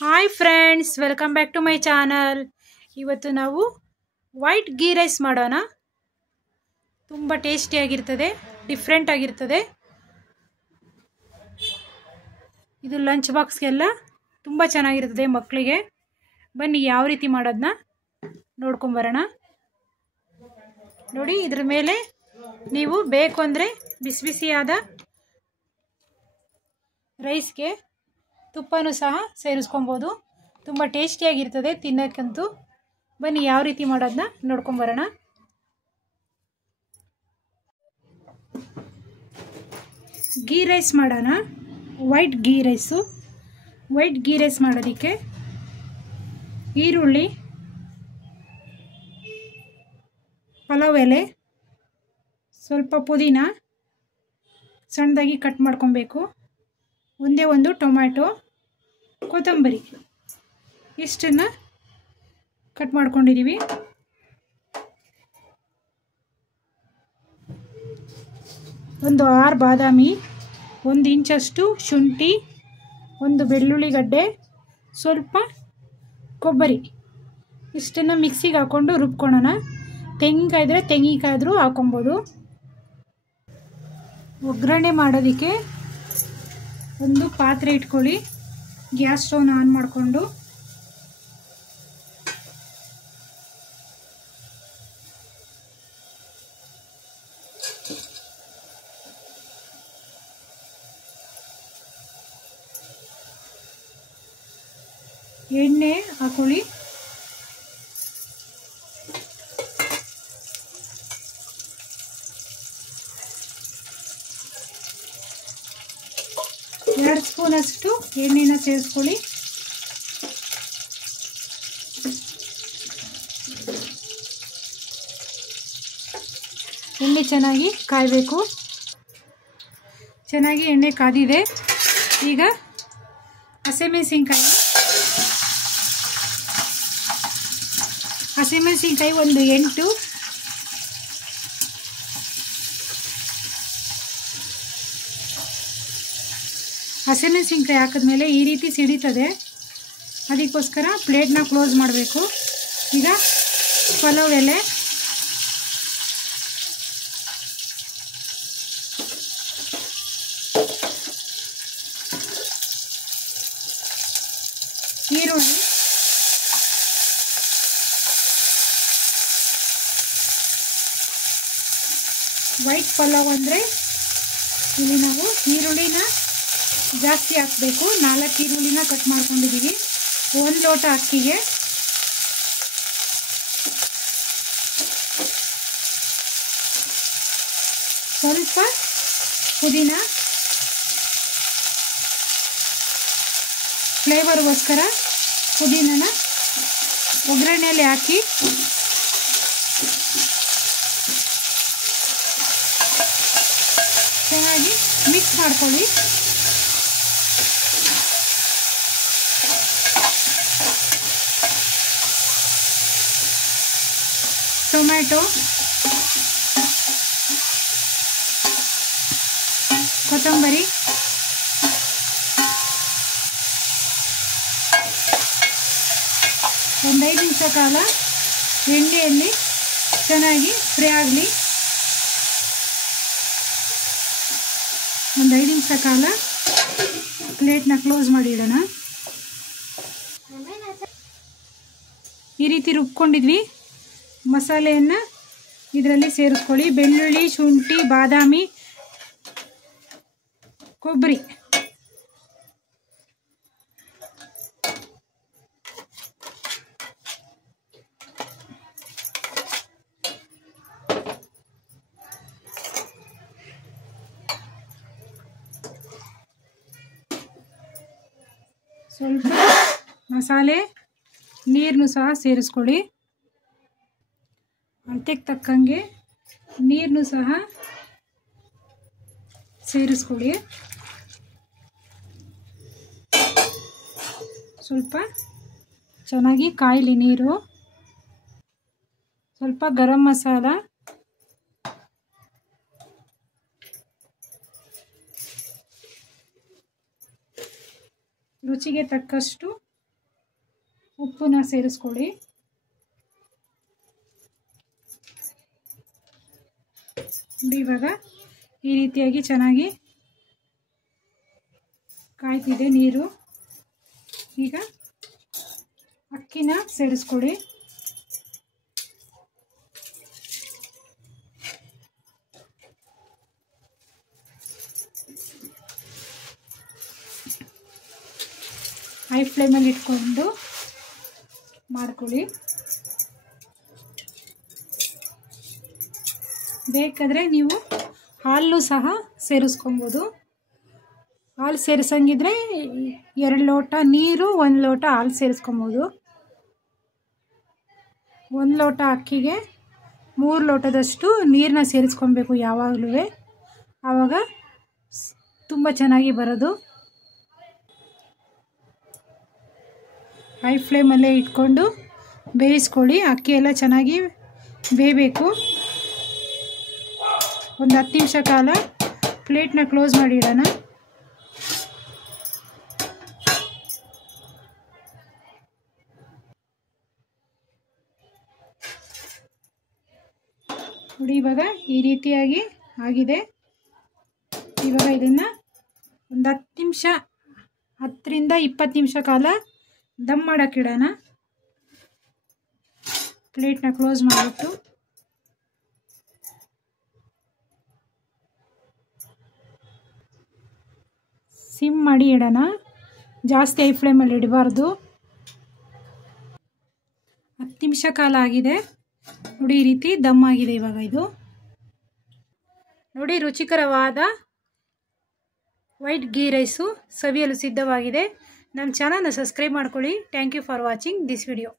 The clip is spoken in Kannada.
Hi friends, welcome back to my channel. ಇವತ್ತು ನಾವು ವೈಟ್ ಗೀ ರೈಸ್ ಮಾಡೋಣ. ತುಂಬ ಟೇಸ್ಟಿಯಾಗಿರ್ತದೆ, ಡಿಫ್ರೆಂಟ್ ಆಗಿರ್ತದೆ. ಇದು ಲಂಚ್ ಬಾಕ್ಸ್ಗೆಲ್ಲ ತುಂಬ ಚೆನ್ನಾಗಿರ್ತದೆ ಮಕ್ಕಳಿಗೆ. ಬನ್ನಿ ಯಾವ ರೀತಿ ಮಾಡೋದನ್ನ ನೋಡ್ಕೊಂಬರೋಣ. ನೋಡಿ, ಇದ್ರ ಮೇಲೆ ನೀವು ಬೇಕು ಅಂದರೆ ಬಿಸಿ ಬಿಸಿಯಾದ ರೈಸ್ಗೆ ತುಪ್ಪನೂ ಸಹ ಸೇರಿಸ್ಕೊಬೋದು. ತುಂಬ ಟೇಸ್ಟಿಯಾಗಿರ್ತದೆ ತಿನ್ನೋಕ್ಕಂತೂ. ಬನ್ನಿ ಯಾವ ರೀತಿ ಮಾಡೋದನ್ನ ನೋಡ್ಕೊಂಬರೋಣ. ಗೀ ರೈಸ್ ಮಾಡೋಣ. ವೈಟ್ ಗೀ ರೈಸ್ ಮಾಡೋದಕ್ಕೆ ಈರುಳ್ಳಿ, ಪಲಾವ್ ಎಲೆ, ಸ್ವಲ್ಪ ಪುದೀನ ಸಣ್ಣದಾಗಿ ಕಟ್ ಮಾಡ್ಕೊಬೇಕು, ಒಂದೇ ಒಂದು ಟೊಮ್ಯಾಟೊ, ಕೊತ್ತಂಬರಿ ಇಷ್ಟನ್ನು ಕಟ್ ಮಾಡ್ಕೊಂಡಿದ್ದೀವಿ. ಒಂದು 6 ಬಾದಾಮಿ, 1 ಇಂಚಷ್ಟು ಶುಂಠಿ, ಒಂದು ಬೆಳ್ಳುಳ್ಳಿ ಗಡ್ಡೆ, ಸ್ವಲ್ಪ ಕೊಬ್ಬರಿ ಇಷ್ಟನ್ನು ಮಿಕ್ಸಿಗೆ ಹಾಕ್ಕೊಂಡು ರುಬ್ಕೊಳ್ಳೋಣ. ತೆಂಗಿನಕಾಯಿ ಇದ್ದರೆ ತೆಂಗಿನಕಾಯಿ ಆದರೂ ಹಾಕೊಬೋದು. ಒಗ್ಗರಣೆ ಮಾಡೋದಕ್ಕೆ ಒಂದು ಪಾತ್ರೆ ಇಟ್ಕೊಳ್ಳಿ. ಗ್ಯಾಸ್ ಸ್ಟವ್ನ ಆನ್ ಮಾಡಿಕೊಂಡು ಎಣ್ಣೆ ಹಾಕೊಳ್ಳಿ. ಎರಡು ಸ್ಪೂನಷ್ಟು ಎಣ್ಣೆನ ಸೇರಿಸ್ಕೊಳ್ಳಿ. ಎಣ್ಣೆ ಚೆನ್ನಾಗಿ ಕಾಯಬೇಕು. ಚೆನ್ನಾಗಿ ಎಣ್ಣೆ ಕಾದಿದೆ. ಈಗ ಹಸಿಮೆಣಸಿನ್ಕಾಯಿ ಒಂದು 8, ಹಸಿಮೆಣಸಿನ್ಕಾಯಿ ಹಾಕಿದ್ಮೇಲೆ ಈ ರೀತಿ ಸಿಡಿತದೆ. ಅದಕ್ಕೋಸ್ಕರ ಪ್ಲೇಟ್ನ ಕ್ಲೋಸ್ ಮಾಡಬೇಕು. ಈಗ ಪಲಾವ್ ಎಲೆ, ಈರುಳ್ಳಿ, ವೈಟ್ ಪಲಾವ್ ಅಂದರೆ ಇಲ್ಲಿ ನಾವು ಈರುಳ್ಳಿನ ಜಾಸ್ತಿ ಹಾಕಬೇಕು. 4 ಈರುಳ್ಳಿನ ಕಟ್ ಮಾಡ್ಕೊಂಡಿದ್ದೀವಿ. 1 ಲೋಟ ಅಕ್ಕಿಗೆ ಸ್ವಲ್ಪ ಪುದೀನ, ಫ್ಲೇವರ್ಗೋಸ್ಕರ ಪುದೀನನ ಒಗ್ಗರಣೆಯಲ್ಲಿ ಹಾಕಿ ಚೆನ್ನಾಗಿ ಮಿಕ್ಸ್ ಮಾಡ್ಕೊಳ್ಳಿ. ಟೊಮ್ಯಾಟೊ, ಕೊತ್ತಂಬರಿ, ಒಂದು 5 ನಿಮಿಷ ಕಾಲ ಎಣ್ಣೆಯಲ್ಲಿ ಚೆನ್ನಾಗಿ ಫ್ರೈ ಆಗಲಿ. ಒಂದು 5 ನಿಮಿಷ ಕಾಲ ಪ್ಲೇಟ್ನ ಕ್ಲೋಸ್ ಮಾಡಿ ಇಡೋಣ. ಈ ರೀತಿ ರುಬ್ಕೊಂಡಿದ್ವಿ. ಮಸಾಲೆಯನ್ನು ಇದರಲ್ಲಿ ಸೇರಿಸ್ಕೊಳ್ಳಿ. ಬೆಳ್ಳುಳ್ಳಿ, ಶುಂಠಿ, ಬಾದಾಮಿ, ಕೊಬ್ಬರಿ, ಸ್ವಲ್ಪ ಮಸಾಲೆ ನೀರನ್ನು ಸಹ ಸೇರಿಸ್ಕೊಳ್ಳಿ. ಅಳತೆಗೆ ತಕ್ಕಂಗೆ ನೀರನ್ನು ಸಹ ಸೇರಿಸ್ಕೊಳ್ಳಿ. ಸ್ವಲ್ಪ ಚೆನ್ನಾಗಿ ಕಾಯಲಿ ನೀರು. ಸ್ವಲ್ಪ ಗರಂ ಮಸಾಲ, ರುಚಿಗೆ ತಕ್ಕಷ್ಟು ಉಪ್ಪನ್ನ ಸೇರಿಸ್ಕೊಳ್ಳಿ. ಇವಾಗ ಈ ರೀತಿಯಾಗಿ ಚೆನ್ನಾಗಿ ಕಾಯ್ತಿದೆ ನೀರು. ಈಗ ಅಕ್ಕಿನ ಸೇರಿಸ್ಕೊಳ್ಳಿ. ಹೈ ಫ್ಲೇಮಲ್ಲಿ ಇಟ್ಕೊಂಡು ಮಾಡ್ಕೊಳ್ಳಿ. ಬೇಕಾದರೆ ನೀವು ಹಾಲು ಸಹ ಸೇರಿಸ್ಕೊಬೋದು. ಹಾಲು ಸೇರಿಸಂಗಿದ್ರೆ 2 ಲೋಟ ನೀರು 1 ಲೋಟ ಹಾಲು ಸೇರಿಸ್ಕೊಬೋದು. 1 ಲೋಟ ಅಕ್ಕಿಗೆ 3 ಲೋಟದಷ್ಟು ನೀರನ್ನ ಸೇರಿಸ್ಕೊಬೇಕು ಯಾವಾಗಲೂ. ಆವಾಗ ತುಂಬ ಚೆನ್ನಾಗಿ ಬರೋದು. ಹೈ ಫ್ಲೇಮಲ್ಲೇ ಇಟ್ಕೊಂಡು ಬೇಯಿಸ್ಕೊಳ್ಳಿ. ಅಕ್ಕಿ ಎಲ್ಲ ಚೆನ್ನಾಗಿ ಬೇಯಬೇಕು. ಒಂದು 10 ನಿಮಿಷ ಕಾಲ ಪ್ಲೇಟ್ನ ಕ್ಲೋಸ್ ಮಾಡಿ ಇಡೋಣ. ನೋಡಿ, ಇವಾಗ ಈ ರೀತಿಯಾಗಿ ಆಗಿದೆ. ಇವಾಗ ಇದನ್ನು ಒಂದು 10 ನಿಮಿಷ 10ರಿಂದ 20 ನಿಮಿಷ ಕಾಲ ದಮ್ ಮಾಡೋಕ್ಕಿಡೋಣ. ಪ್ಲೇಟ್ನ ಕ್ಲೋಸ್ ಮಾಡಿಬಿಟ್ಟು ಸಿಮ್ ಮಾಡಿ ಇಡೋಣ. ಜಾಸ್ತಿ ಹೈ ಫ್ಲೇಮಲ್ಲಿ ಇಡಬಾರ್ದು. 10 ನಿಮಿಷ ಕಾಲ ಆಗಿದೆ. ನೋಡಿ, ಈ ರೀತಿ ದಮ್ ಆಗಿದೆ. ಇವಾಗ ಇದು ನೋಡಿ, ರುಚಿಕರವಾದ ವೈಟ್ ಗೀ ರೈಸು ಸವಿಯಲು ಸಿದ್ಧವಾಗಿದೆ. ನಮ್ಮ ಚಾನಲ್ನ ಸಬ್ಸ್ಕ್ರೈಬ್ ಮಾಡ್ಕೊಳ್ಳಿ. Thank you for watching this video.